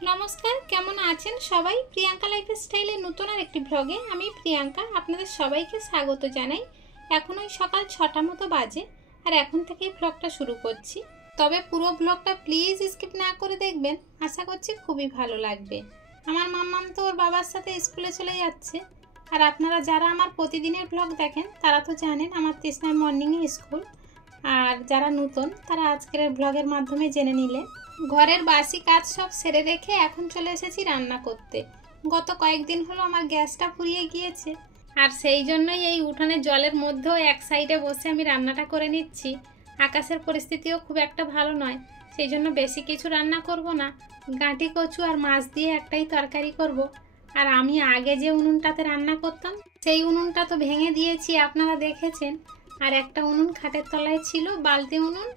নমস্কার, কেমন আছেন সবাই? প্রিয়াঙ্কা লাইফস্টাইলের নতুন আর একটি ব্লগে আমি প্রিয়াঙ্কা আপনাদের সবাইকে স্বাগত জানাই। এখন ওই সকাল 6টা মতো বাজে আর এখন থেকেই ব্লগটা শুরু করছি। তবে পুরো ব্লগটা প্লিজ স্কিপ না করে দেখবেন, আশা করছি খুবই ভালো লাগবে। আমার মাম্মাম তো ওর বাবার সাথে স্কুলে চলে যাচ্ছে। আর আপনারা যারা আমার প্রতিদিনের ব্লগ দেখেন তারা তো জানেন আমার তৃষ্ণার মর্নিংয়ে স্কুল। আর যারা নতুন তারা আজকের ব্লগের মাধ্যমে জেনে নিলে। ঘরের বাসি কাজ সব সেরে রেখে এখন চলে এসেছি রান্না করতে। গত কয়েকদিন হলো আমার গ্যাসটা ফুরিয়ে গিয়েছে আর সেই জন্যই এই উঠানের জলের মধ্যেও এক সাইডে বসে আমি রান্নাটা করে নিচ্ছি। আকাশের পরিস্থিতিও খুব একটা ভালো নয়, সেই জন্য বেশি কিছু রান্না করব না। গাঁটি কচু আর মাছ দিয়ে একটাই তরকারি করব। আর আমি আগে যে উনুনটাতে রান্না করতাম সেই উনুনটা তো ভেঙে দিয়েছি, আপনারা দেখেছেন। আর একটা উনুন খাটের তলায় ছিল, বালতি উনুন,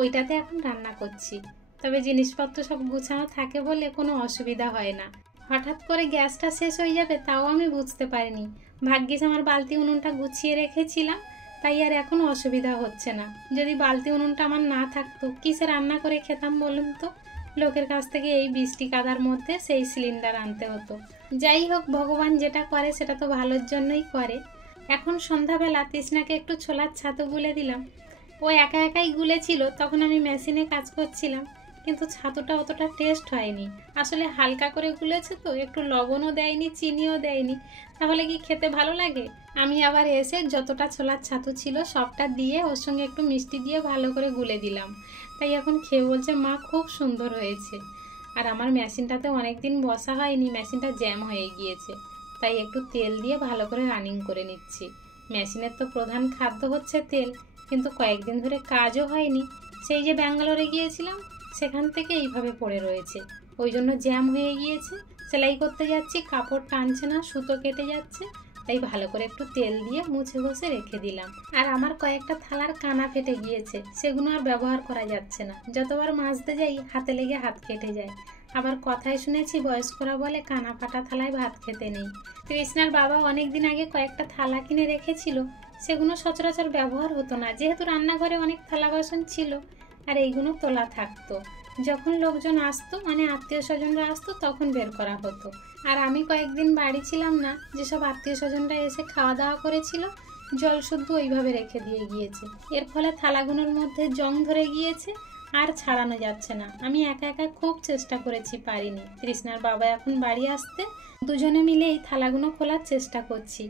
ওইটাতে এখন রান্না করছি। তবে জিনিসপত্র সব গুছানো থাকে বলে কোনো অসুবিধা হয় না। হঠাৎ করে গ্যাসটা শেষ হয়ে যাবে তাও আমি বুঝতে পারিনি। ভাগ্যিস আমার বালতি উনুনটা গুছিয়ে রেখেছিলাম, তাই আর এখন অসুবিধা হচ্ছে না। যদি বালতি উনুনটা আমার না থাকতো কিসে রান্না করে খেতাম বলুন তো? লোকের কাছ থেকে এই বৃষ্টি কাদার মধ্যে সেই সিলিন্ডার আনতে হতো। যাই হোক, ভগবান যেটা করে সেটা তো ভালোর জন্যই করে। এখন সন্ধ্যাবেলা তৃষ্ণাকে একটু ছোলার ছাতু গুলে দিলাম। ও একা একাই গুলেছিল, তখন আমি মেশিনে কাজ করছিলাম, কিন্তু ছাতুটা অতটা টেস্ট হয়নি। আসলে হালকা করে গুলেছে তো, একটু লবণও দেয়নি, চিনিও দেয়নি, তাহলে কি খেতে ভালো লাগে? আমি আবার এসে যতটা ছোলার ছাতু ছিল সবটা দিয়ে ওর সঙ্গে একটু মিষ্টি দিয়ে ভালো করে গুলে দিলাম। তাই এখন খেয়ে বলছে মা খুব সুন্দর হয়েছে। আর আমার মেশিনটাতে অনেকদিন বসা হয়নি, মেশিনটা জ্যাম হয়ে গিয়েছে, তাই একটু তেল দিয়ে ভালো করে রানিং করে নিচ্ছি। মেশিনের তো প্রধান খাদ্য হচ্ছে তেল, কিন্তু কয়েকদিন ধরে কাজও হয়নি। সেই যে ব্যাঙ্গালোরে গিয়েছিলাম সেখান থেকে এইভাবে পড়ে রয়েছে, ওই জন্য জ্যাম হয়ে গিয়েছে। সেলাই করতে যাচ্ছি, কাপড় টানছে না, সুতো কেটে যাচ্ছে, তাই ভালো করে একটু তেল দিয়ে মুছে ঘষে রেখে দিলাম। আর আমার কয়েকটা থালার কানা ফেটে গিয়েছে, সেগুলো আর ব্যবহার করা যাচ্ছে না। যতবার মাজতে যাই হাতে লেগে হাত কেটে যায়। আবার কথায় শুনেছি বয়স্করা বলে কানা ফাটা থালায় ভাত খেতে নেই। তৃষ্ণার বাবা অনেকদিন আগে কয়েকটা থালা কিনে রেখেছিল, সেগুলো সচরাচর ব্যবহার হতো না, যেহেতু রান্নাঘরে অনেক থালা বাসন ছিল। আর এইগুলো তোলা থাকতো, যখন লোকজন আসতো, মানে আত্মীয় স্বজনরা আসতো, তখন বের করা হতো। আর আমি কয়েকদিন বাড়ি ছিলাম না, যেসব আত্মীয় স্বজনরা এসে খাওয়া দাওয়া করেছিল জল শুদ্ধ ওইভাবে রেখে দিয়ে গিয়েছে। এর ফলে থালাগুলোর মধ্যে জং ধরে গিয়েছে, আর ছাড়ানো যাচ্ছে না। আমি একা একা খুব চেষ্টা করেছি, পারিনি। তৃষ্ণার বাবা এখন বাড়ি আসতে দুজনে মিলে এই থালাগুলো খোলার চেষ্টা করছি।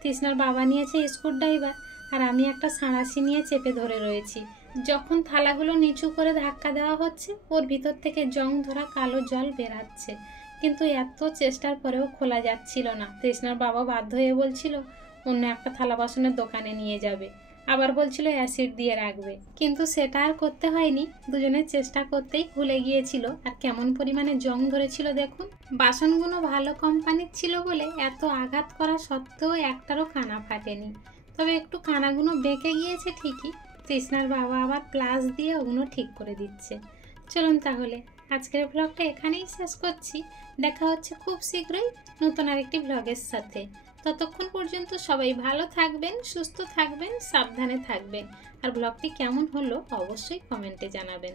তৃষ্ণার বাবা নিয়েছে স্ক্রুড্রাইভার আর আমি একটা সাঁড়াশি নিয়ে চেপে ধরে রয়েছি। যখন থালাগুলো নিচু করে ধাক্কা দেওয়া হচ্ছে ওর ভিতর থেকে জং ধরা কালো জল বেরাচ্ছে, কিন্তু এত চেষ্টার পরেও খোলা যাচ্ছিল না। তৃষ্ণার বাবা বাধ্য হয়ে বলছিল অন্য একটা থালা বাসনের দোকানে নিয়ে যাবে, আবার বলছিল অ্যাসিড দিয়ে রাখবে, কিন্তু সেটা আর করতে হয়নি। দুজনের চেষ্টা করতেই খুলে গিয়েছিল। আর কেমন পরিমাণে জং ধরেছিল দেখুন। বাসনগুলো ভালো কোম্পানির ছিল বলে এত আঘাত করা সত্ত্বেও একটারও কানা ফাটেনি, তবে একটু কানাগুলো বেঁকে গিয়েছে ঠিকই। তৃষ্ণার বাবা আবার প্লাস দিয়ে ওগুলো ঠিক করে দিচ্ছে। চলুন তাহলে আজকের ব্লগটা এখানেই শেষ করছি। দেখা হচ্ছে খুব শীঘ্রই নতুন আরেকটি ব্লগের সাথে। ততক্ষণ পর্যন্ত সবাই ভালো থাকবেন, সুস্থ থাকবেন, সাবধানে থাকবেন। আর ব্লগটি কেমন হলো অবশ্যই কমেন্টে জানাবেন।